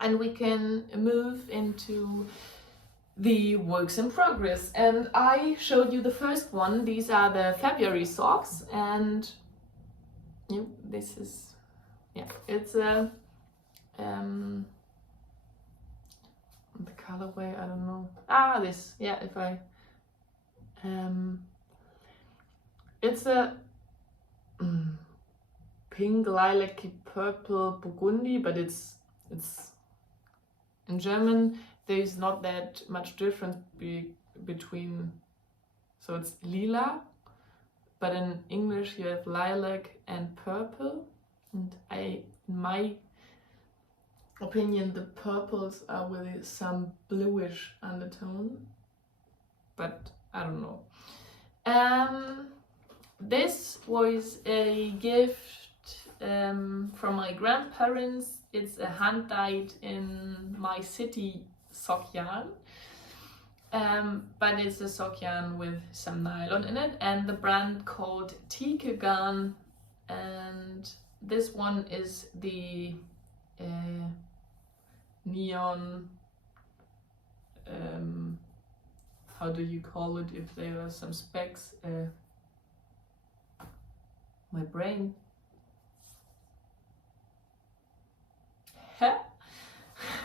and we can move into the works in progress. And I showed you the first one. These are the February socks, and this is, yeah, it's a the colorway, I don't know. This, yeah, if I it's a pink, lilac, purple, burgundy, but it's in German there is not that much difference between, so it's lila, but in English you have lilac and purple, and in my opinion the purples are with some bluish undertone, but I don't know. This was a gift from my grandparents. It's a hand dyed in my city sock yarn, but it's a sock yarn with some nylon in it, and the brand called Tike Garn, and this one is the neon, how do you call it if there are some specks? My brain.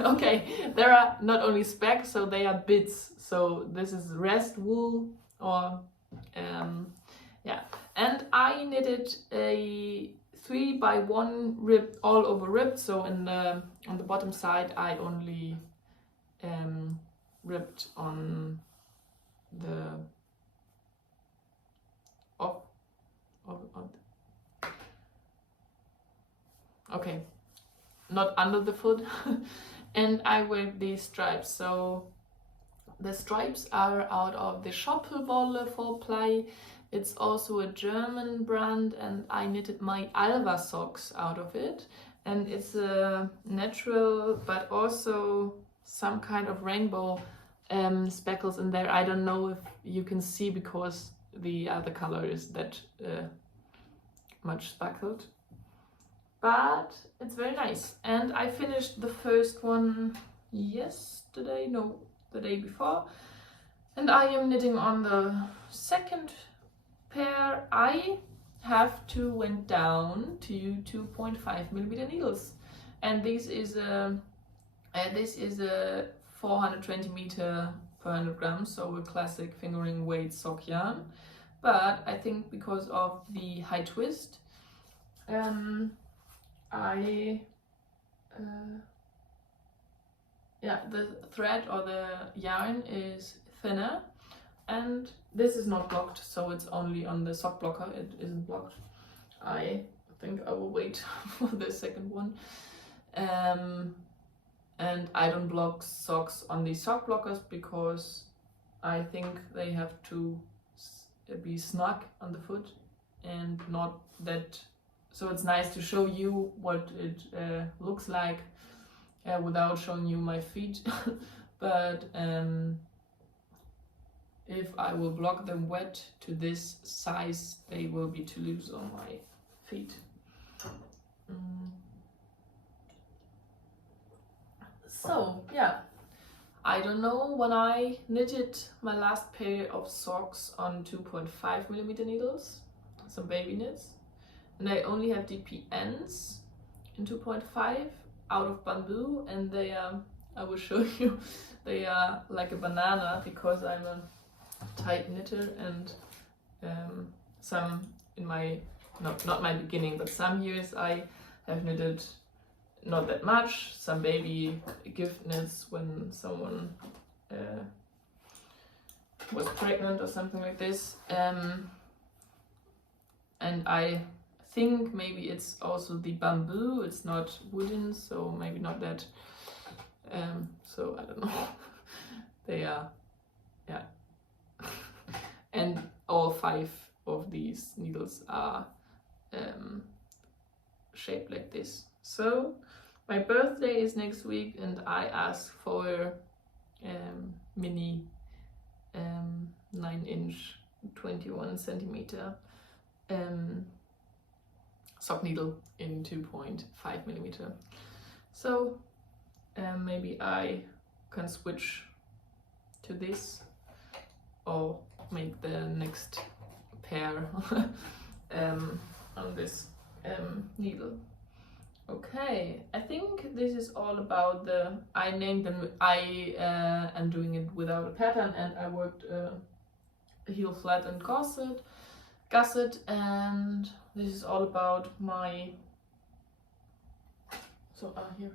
Okay, there are not only specks, so they are bits. So this is rest wool, or yeah. And I knitted a 3x1 ribbed, all over ribbed. So on the bottom side, I only ribbed on the okay, not under the foot. And I wear these stripes. So the stripes are out of the Schoppelwolle 4-ply. It's also a German brand, and I knitted my Alva socks out of it. And it's a natural, but also some kind of rainbow speckles in there. I don't know if you can see because the other color is that much speckled. But it's very nice. And I finished the first one yesterday, no, the day before. And I am knitting on the second pair. I have to went down to 2.5mm needles. And this is a 420 meter per 100 grams, so a classic fingering weight sock yarn. But I think because of the high twist, the thread or the yarn is thinner, and this is not blocked, so it's only on the sock blocker. It isn't blocked. I think I will wait for the second one. And I don't block socks on these sock blockers because I think they have to be snug on the foot and not that. So it's nice to show you what it looks like without showing you my feet. But if I will block them wet to this size, they will be too loose on my feet. So yeah, I don't know when I knitted my last pair of socks on 2.5mm needles, some baby knits. And I only have DP ends in 2.5 out of bamboo, and they are, I will show you, they are like a banana because I'm a tight knitter, and some in my, not my beginning, but some years I have knitted not that much, some baby gift knits when someone was pregnant or something like this. And I think maybe it's also the bamboo, it's not wooden, so maybe not that, so I don't know. They are, yeah. And all 5 of these needles are shaped like this. So my birthday is next week, and I asked for mini 9-inch 21cm sock needle in 2.5mm. So maybe I can switch to this or make the next pair on this needle. Okay, I think this is all about I named them, I am doing it without a pattern, and I worked heel flat and gusset, and this is all about my, so here,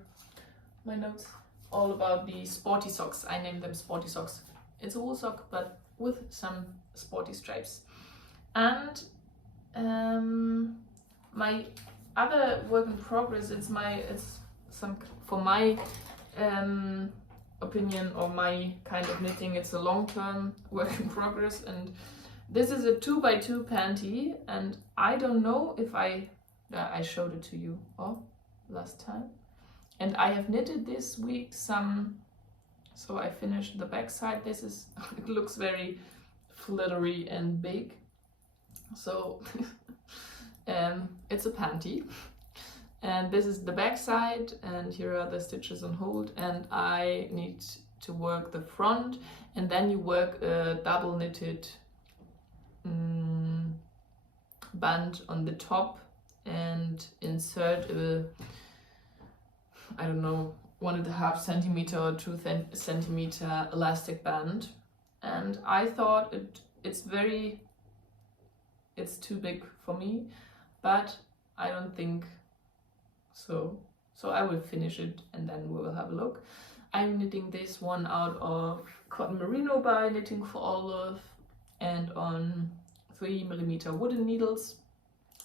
my notes, all about the sporty socks. I named them sporty socks. It's a wool sock, but with some sporty stripes. And my other work in progress, it's some, for my opinion or my kind of knitting, it's a long-term work in progress, and this is a 2x2 panty, and I don't know if I showed it to you last time, and I have knitted this week some, so I finished the back side. This is it looks very fluttery and big, so it's a panty, and this is the back side, and here are the stitches on hold, and I need to work the front, and then you work a double knitted band on the top and insert a, I don't know, 1.5 centimeter or 2 centimeter elastic band, and I thought it's too big for me, but I don't think so. So I will finish it and then we will have a look. I'm knitting this one out of cotton merino by Knitting for Olive and on 3mm wooden needles.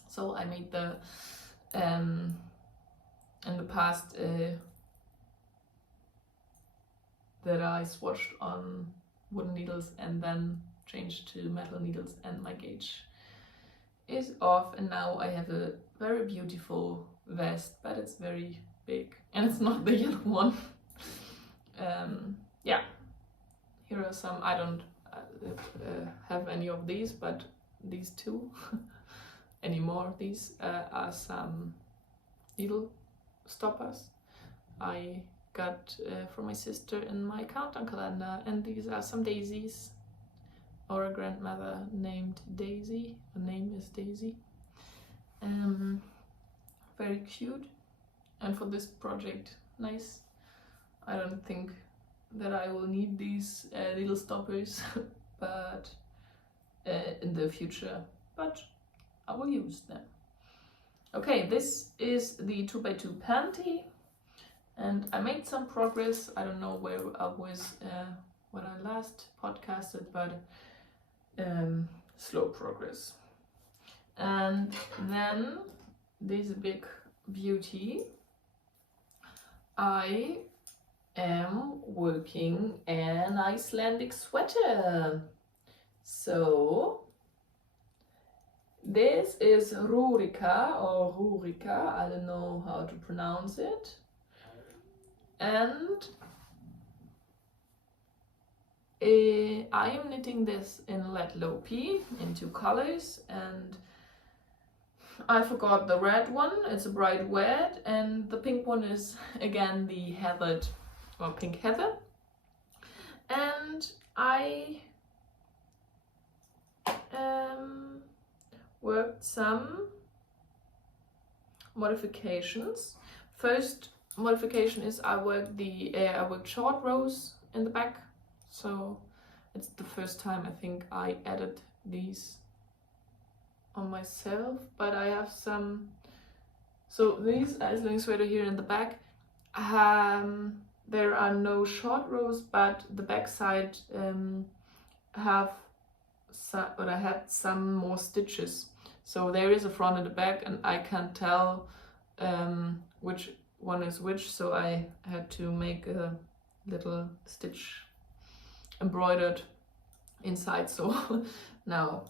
So I made the in the past that I swatched on wooden needles and then changed to metal needles, and my gauge is off, and now I have a very beautiful vest, but it's very big and it's not the yellow one. Yeah, here are some, I don't have any of these, but these two anymore. These are some needle stoppers I got from my sister in my countdown calendar, and these are some daisies, or a grandmother named Daisy. Her name is Daisy. Very cute, and for this project, nice. I don't think that I will need these little stoppers, but in the future, but I will use them. Okay, this is the 2x2 panty, and I made some progress. I don't know where I was when I last podcasted, but slow progress. And then this big beauty, I am working an Icelandic sweater. So this is Rúrika or Rúrika, I don't know how to pronounce it, and I am knitting this in Let Low P in 2 colors, and I forgot the red one, it's a bright red, and the pink one is again the heathered or pink heather. And I worked some modifications. First modification is I worked short rows in the back, so it's the first time I think I added these on myself, but I have some, so these Icelandic sweater here in the back, there are no short rows, but the back side I had some more stitches, so there is a front and a back, and I can't tell which one is which, so I had to make a little stitch embroidered inside. So now,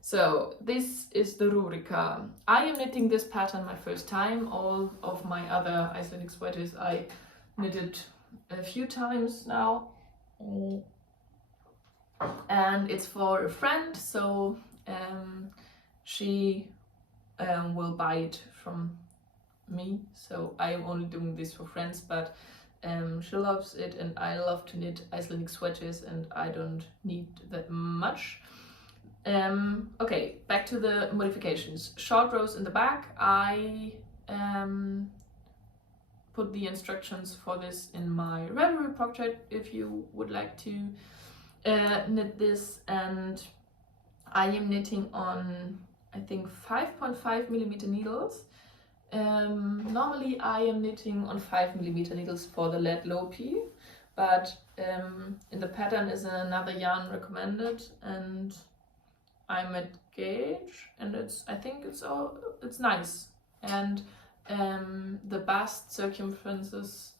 so this is the Rúrika. I am knitting this pattern my first time. All of my other Icelandic sweaters I knitted a few times now, and it's for a friend, so she will buy it from me, so I am only doing this for friends, but She loves it, and I love to knit Icelandic sweaters, and I don't need that much. Okay, back to the modifications. Short rows in the back. I put the instructions for this in my Ravelry project if you would like to knit this, and I am knitting on, I think, 5.5 millimeter needles. Normally I am knitting on 5 millimeter needles for the lead Lopi, but in the pattern is another yarn recommended, and I'm at gauge, and I think it's nice. And the bust circumferences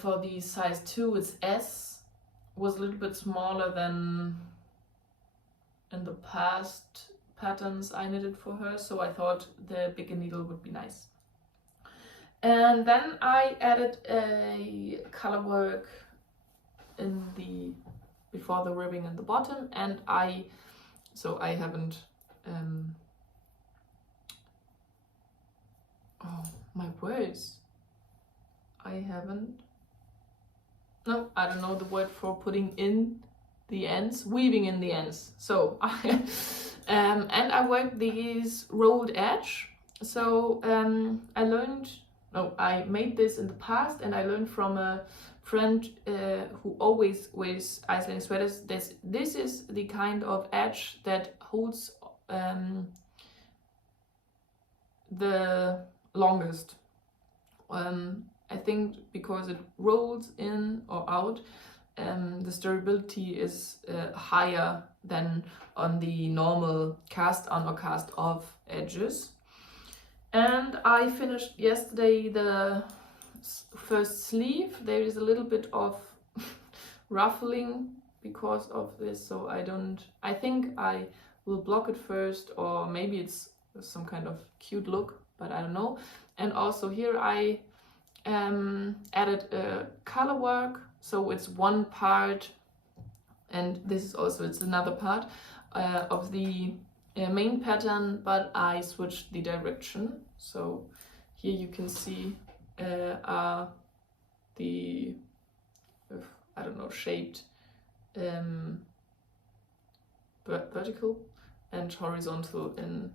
for the size 2, it's S, was a little bit smaller than in the past patterns I knitted for her, so I thought the bigger needle would be nice. And then I added a color work in the before the ribbing in the bottom, and I haven't oh my words, I don't know the word for putting in the ends, weaving in the ends. So and I worked these rolled edge. So I made this in the past, and I learned from a friend who always wears Icelandic sweaters. This is the kind of edge that holds the longest. I think because it rolls in or out, the durability is higher than on the normal cast on or cast off edges. And I finished yesterday the first sleeve. There is a little bit of ruffling because of this, so I think I will block it first, or maybe it's some kind of cute look, but I don't know. And also here I added a color work, so it's one part, and this is also, it's another part of the main pattern, but I switched the direction. So here you can see are the I don't know, shaped vertical and horizontal in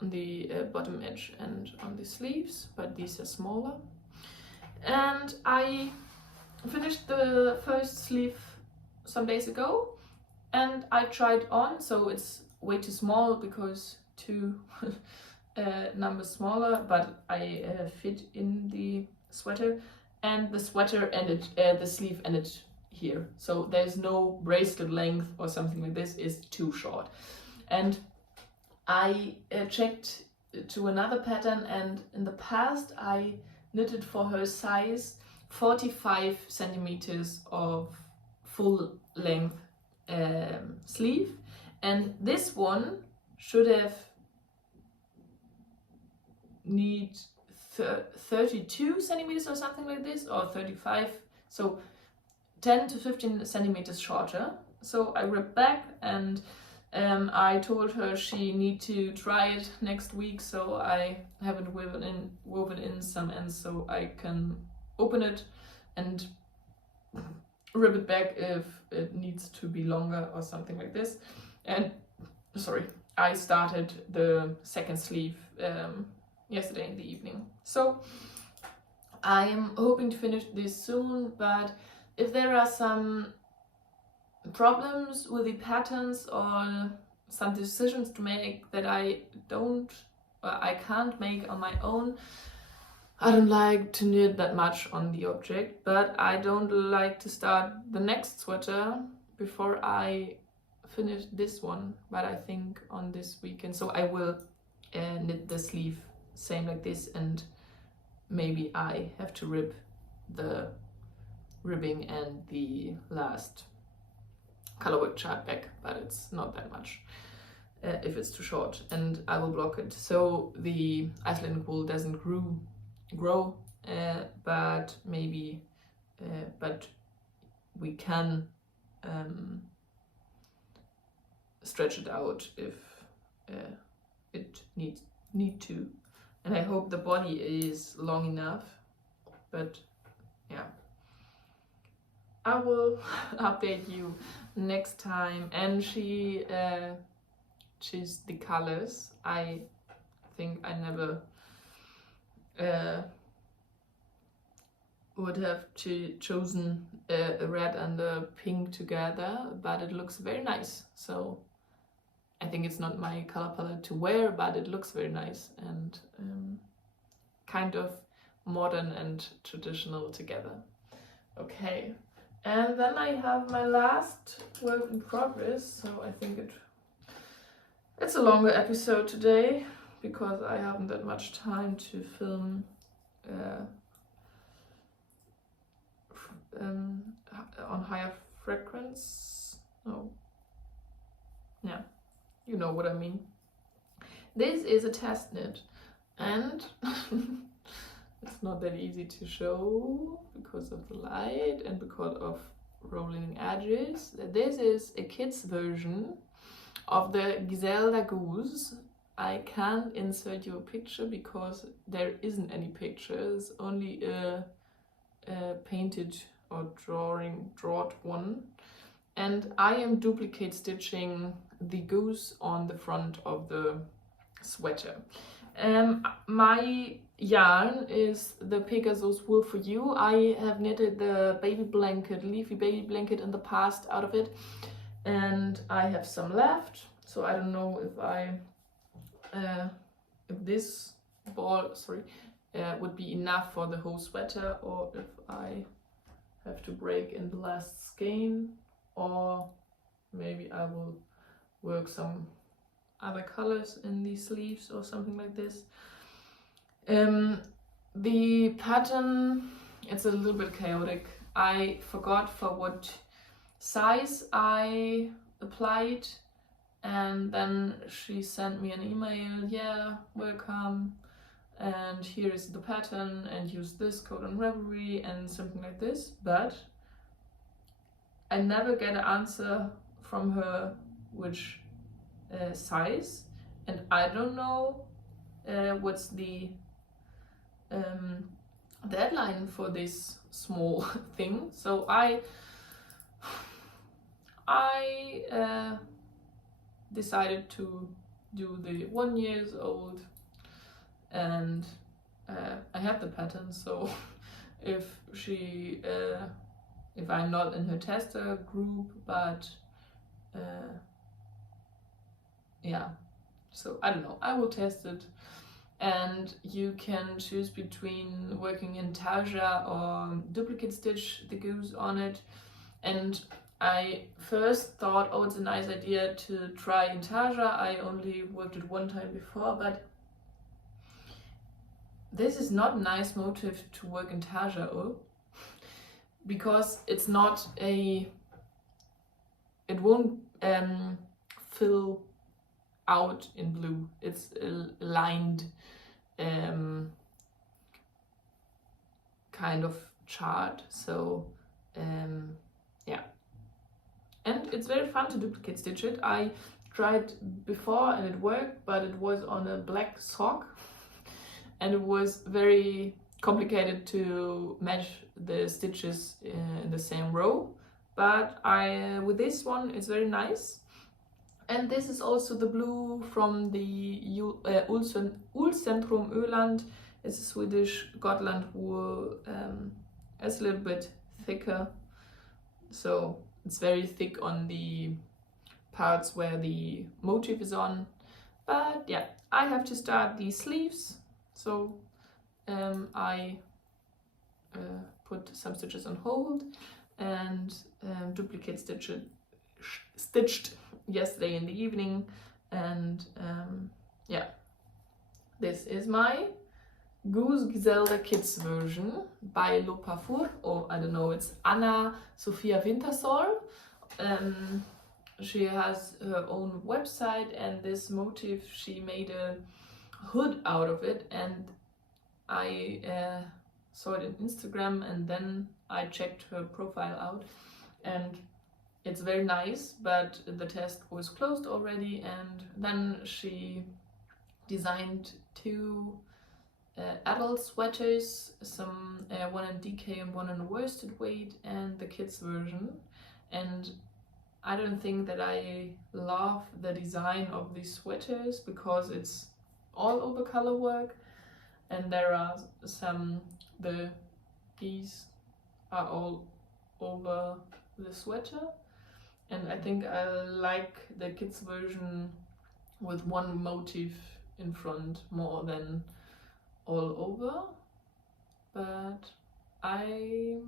on the bottom edge and on the sleeves, but these are smaller. And I finished the first sleeve some days ago, and I tried on, so it's way too small because two numbers smaller, but I fit in the sweater, and the sweater ended, the sleeve ended here, so there's no bracelet length or something like this, is too short. And I checked to another pattern, and in the past I knitted for her size 45 centimeters of full length sleeve, and this one should have need 32 centimeters or something like this, or 35, so 10 to 15 centimeters shorter. So I ripped back, and I told her she need to try it next week, so I have it woven in some ends so I can open it and rip it back if it needs to be longer or something like this. And sorry, I started the second sleeve yesterday in the evening, so I'm hoping to finish this soon. But if there are some problems with the patterns or some decisions to make that I can't make on my own, I don't like to knit that much on the object, but I don't like to start the next sweater before I finish this one, but I think on this weekend. So I will knit the sleeve same like this, and maybe I have to rip the ribbing and the last colorwork chart back, but it's not that much if it's too short, and I will block it so the Icelandic wool doesn't grow, but maybe but we can stretch it out if it need to. and I hope the body is long enough, but yeah, I will update you next time. And she choose the colors. I think I never would have chosen a red and a pink together, but it looks very nice. So I think it's not my color palette to wear, but it looks very nice and kind of modern and traditional together. Okay, and then I have my last work in progress. So I think it's a longer episode today because I haven't that much time to film on higher frequency. No. Yeah, you know what I mean. This is a test knit, and it's not that easy to show because of the light and because of rolling edges. This is a kid's version of the Giselda goose. I can't insert you a picture because there isn't any pictures, only a painted or drawn one. And I am duplicate stitching the goose on the front of the sweater. My yarn is the Pegasus Wool for You. I have knitted the baby blanket, leafy baby blanket in the past out of it, and I have some left. So I don't know if this ball, would be enough for the whole sweater, or if I have to break in the last skein, or maybe I will work some other colors in these sleeves or something like this. The pattern, it's a little bit chaotic. I forgot for what size I applied, and then she sent me an email, yeah, welcome, and here is the pattern, and use this code on Ravelry and something like this. But I never get an answer from her which size, and I don't know what's the deadline for this small thing. So I decided to do the 1 year old, and I have the pattern. So if I'm not in her tester group, but yeah, so I don't know, I will test it. And you can choose between working in Tarja or duplicate stitch the goose on it. And I first thought, oh, it's a nice idea to try in Tarja. I only worked it one time before, but this is not a nice motif to work in Tarja, because it's not it won't fill out in blue. It's a lined kind of chart. So yeah, and it's very fun to duplicate stitch it. I tried before and it worked, but it was on a black sock and it was very complicated to match the stitches in the same row. But with this one, it's very nice. And this is also the blue from the Ullcentrum Öland. It's a Swedish Gotland wool. It's a little bit thicker, so it's very thick on the parts where the motif is on. But yeah, I have to start the sleeves, so I put some stitches on hold and duplicate stitched yesterday in the evening. And yeah, this is my Goose Giselda Kids version by Le Parfum, or I don't know, it's Anna Sophia Wintersol. She has her own website, and this motif, she made a hood out of it, and I saw it on Instagram, and then I checked her profile out, and it's very nice, but the test was closed already. And then she designed two adult sweaters, some one in DK and one in worsted weight, and the kids version. And I don't think that I love the design of these sweaters because it's all over color work, and there are some, the geese are all over the sweater, and I think I like the kids version with one motif in front more than all over. But I'm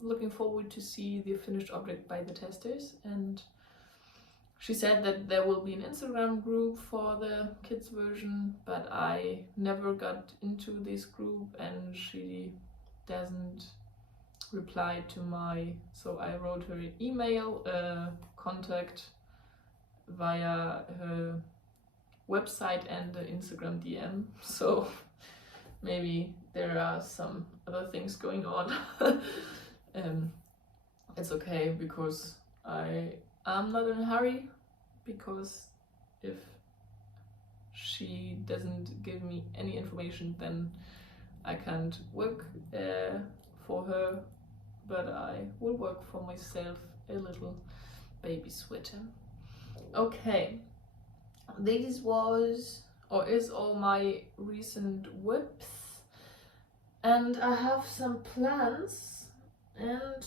looking forward to see the finished object by the testers, and she said that there will be an Instagram group for the kids version, but I never got into this group and she doesn't reply to my, so I wrote her an email, contact via her website and the Instagram DM, so maybe there are some other things going on. It's okay because I'm not in a hurry, because if she doesn't give me any information then I can't work for her, but I will work for myself a little baby sweater. Okay, this was or is all my recent whips, and I have some plans, and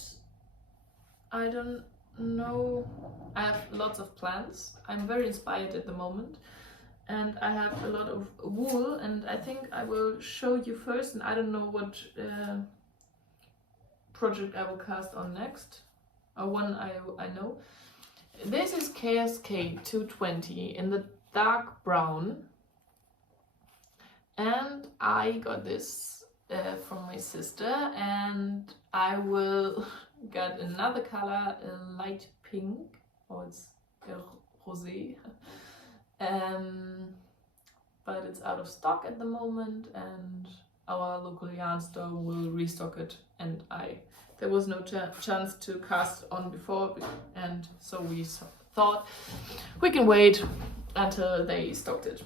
I don't know, I have lots of plans. I'm very inspired at the moment, and I have a lot of wool, and I think I will show you first, and I don't know what project I will cast on next, or one I know. This is KSK 220 in the dark brown, and I got this from my sister, and I will get another color, a light pink, or it's rosé, but it's out of stock at the moment, and our local yarn store will restock it, and there was no chance to cast on before, and so we thought we can wait until they stocked it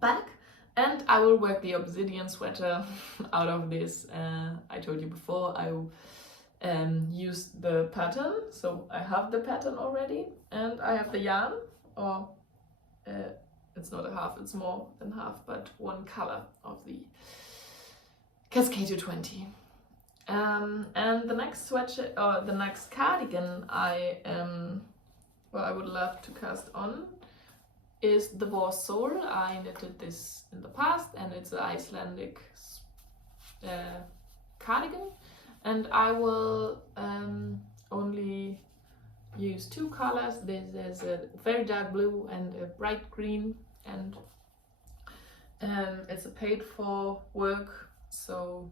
back. And I will work the obsidian sweater out of this. I told you before I used the pattern, so I have the pattern already, and I have the yarn, or it's not a half, it's more than half, but one color of the Cascade 220. And the next sweater, or the next cardigan I would love to cast on is the Warsaw. I knitted this in the past, and it's an Icelandic cardigan, and I will only use two colors. There's a very dark blue and a bright green, and it's a paid for work, so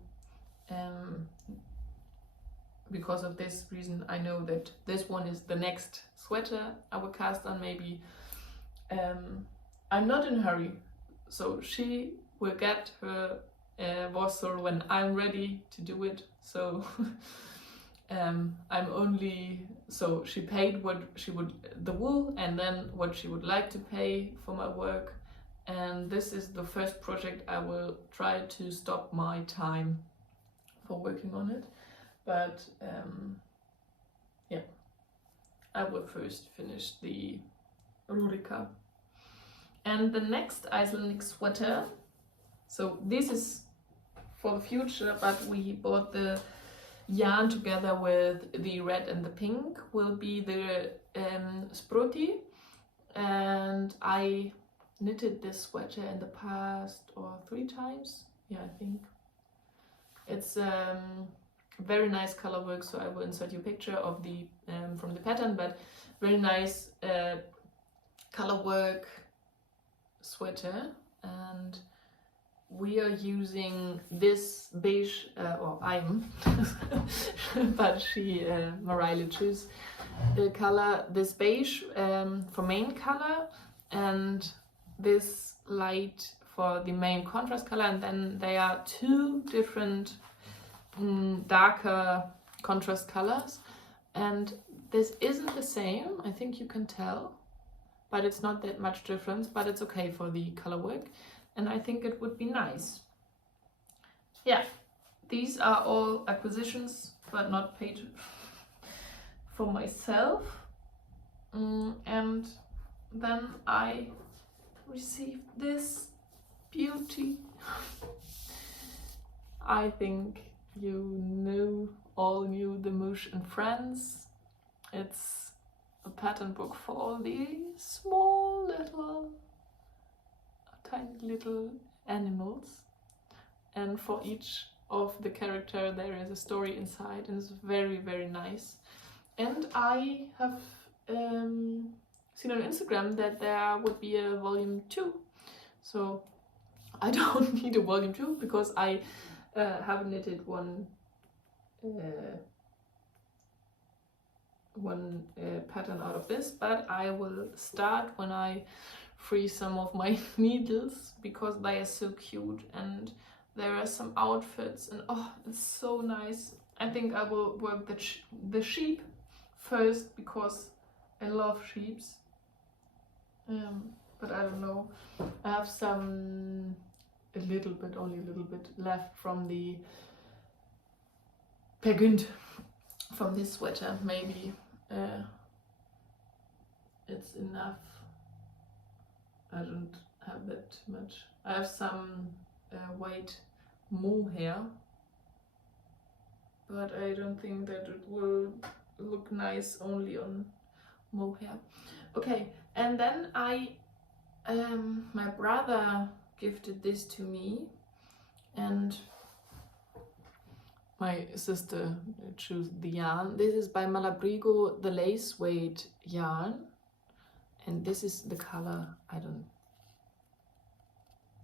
because of this reason I know that this one is the next sweater I will cast on. Maybe I'm not in a hurry, so she will get her Warsaw when I'm ready to do it. So I'm only, so she paid what she would, the wool, and then what she would like to pay for my work, and this is the first project I will try to stop my time for working on it, but yeah, I will first finish the Rurika. And the next Icelandic sweater, so this is for the future, but we bought the yarn together with the red and the pink, will be the Sproti, and I knitted this sweater in the past, or 3 times, yeah, I think. It's very nice color work, so I will insert you a picture of the from the pattern, but very nice color work sweater, and we are using this beige, or I'm, but she, Marile, choose the color, this beige for main color, and this light for the main contrast color, and then they are 2 different darker contrast colors, and this isn't the same, I think you can tell, but it's not that much difference, but it's okay for the color work, and I think it would be nice. yeah, these are all acquisitions, but not paid for myself. And then I received this beauty. I think you all knew the Moosh and Friends. It's a pattern book for all the small little, tiny little animals, and for each of the character there is a story inside, and it's very, very nice. And I have seen on Instagram that there would be a volume 2, so I don't need a volume 2 because I have knitted one pattern out of this, but I will start when I free some of my needles because they are so cute, and there are some outfits, and oh, it's so nice. I think I will work the sheep first because I love sheeps, but I don't know. I have some only a little bit left from the Pergünd, from this sweater. Maybe it's enough. I don't have that much. I have some white mohair, but I don't think that it will look nice only on mohair. Okay, and then my brother gifted this to me, and my sister chose the yarn. This is by Malabrigo, the lace weight yarn, and this is the color, I don't,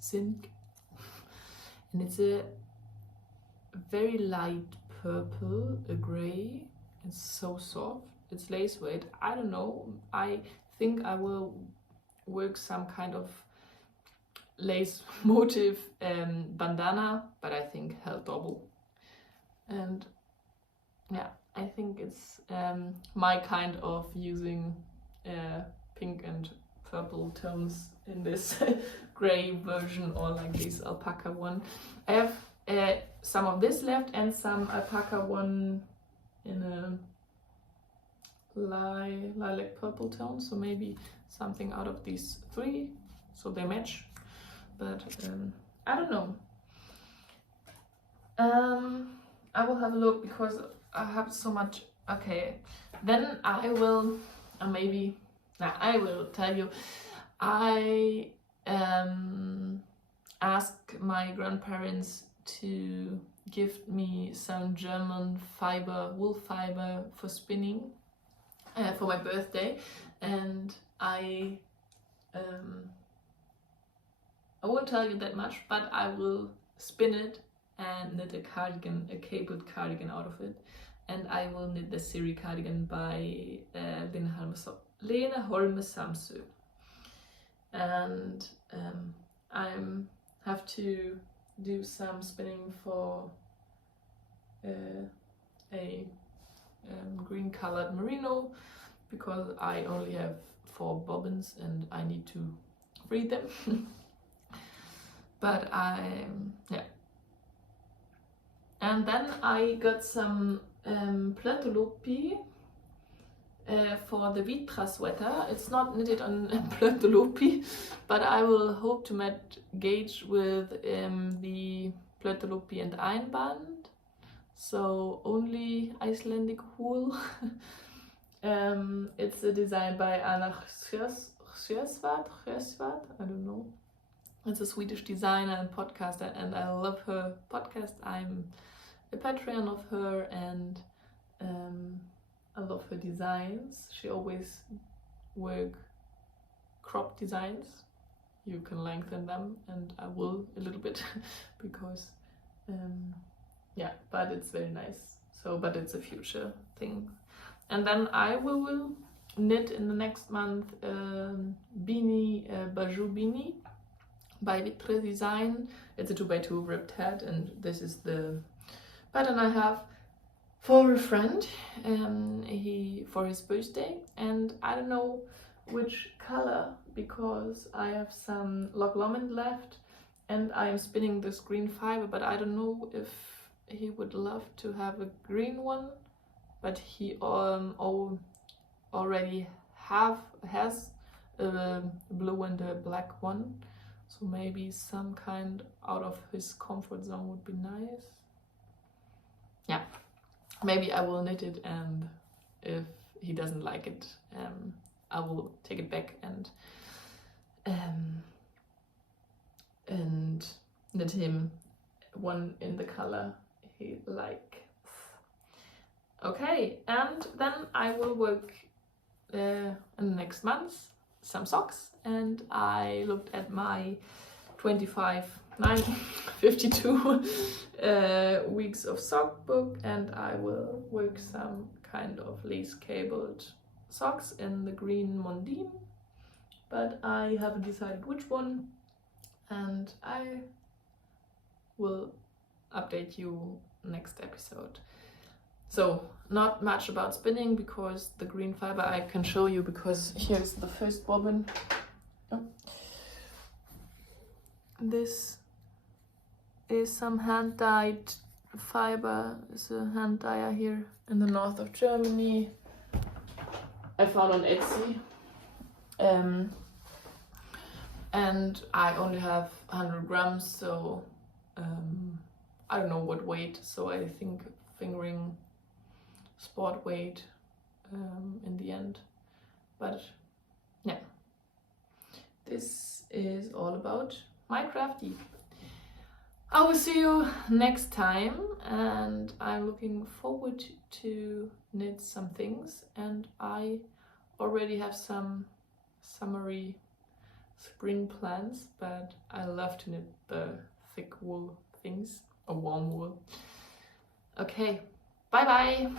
zinc, and it's a very light purple, a gray. It's so soft. It's lace weight. I don't know. I think I will work some kind of lace motif bandana, but I think held double. And yeah, I think it's my kind of using pink and purple tones in this gray version, or like this alpaca one. I have some of this left and some alpaca one in a lilac purple tone, so maybe something out of these three so they match, but I don't know. I will have a look because I have so much. Okay, then I will I will tell you. I asked my grandparents to give me some German wool fiber for spinning for my birthday, and I won't tell you that much, but I will spin it and knit a cardigan, a cabled cardigan out of it, and I will knit the Siri cardigan by Lena Holme Samsø, and I have to do some spinning for a green colored merino because I only have 4 bobbins and I need to free them. But yeah. And then I got some Plötuluppi for the Vitra sweater. It's not knitted on Plötuluppi, but I will hope to gauge with the Plötuluppi and Einband, so only Icelandic wool. It's a design by Anna Sjösvad, I don't know. It's a Swedish designer and podcaster, and I love her podcast. I'm a Patreon of her, and I love her designs. She always work crop designs. You can lengthen them, and I will a little bit because yeah, but it's very nice. So, but it's a future thing. And then I will knit in the next month beanie, Bajou beanie by Vitre Design. It's a 2x2 ribbed head, and this is the pattern I have for a friend for his birthday, and I don't know which color because I have some Loch Lomond left and I am spinning this green fiber, but I don't know if he would love to have a green one, but he already has a blue and a black one, so maybe some kind out of his comfort zone would be nice. Yeah, maybe I will knit it, and if he doesn't like it, I will take it back and knit him one in the color he likes. Okay, and then I will work in the next month some socks, and I looked at my 52 weeks of sock book, and I will work some kind of lace cabled socks in the green Mondine, but I haven't decided which one, and I will update you next episode. So not much about spinning, because the green fiber I can show you, because here's the first bobbin. Oh. This is some hand dyed fiber. It's a hand dyer here in the north of Germany. I found on Etsy. And I only have 100 grams, so I don't know what weight, so I think fingering sport weight in the end. But yeah, this is all about my crafty. I will see you next time, and I'm looking forward to knit some things, and I already have some summery spring plans, but I love to knit the thick wool things, or warm wool. Okay, bye bye!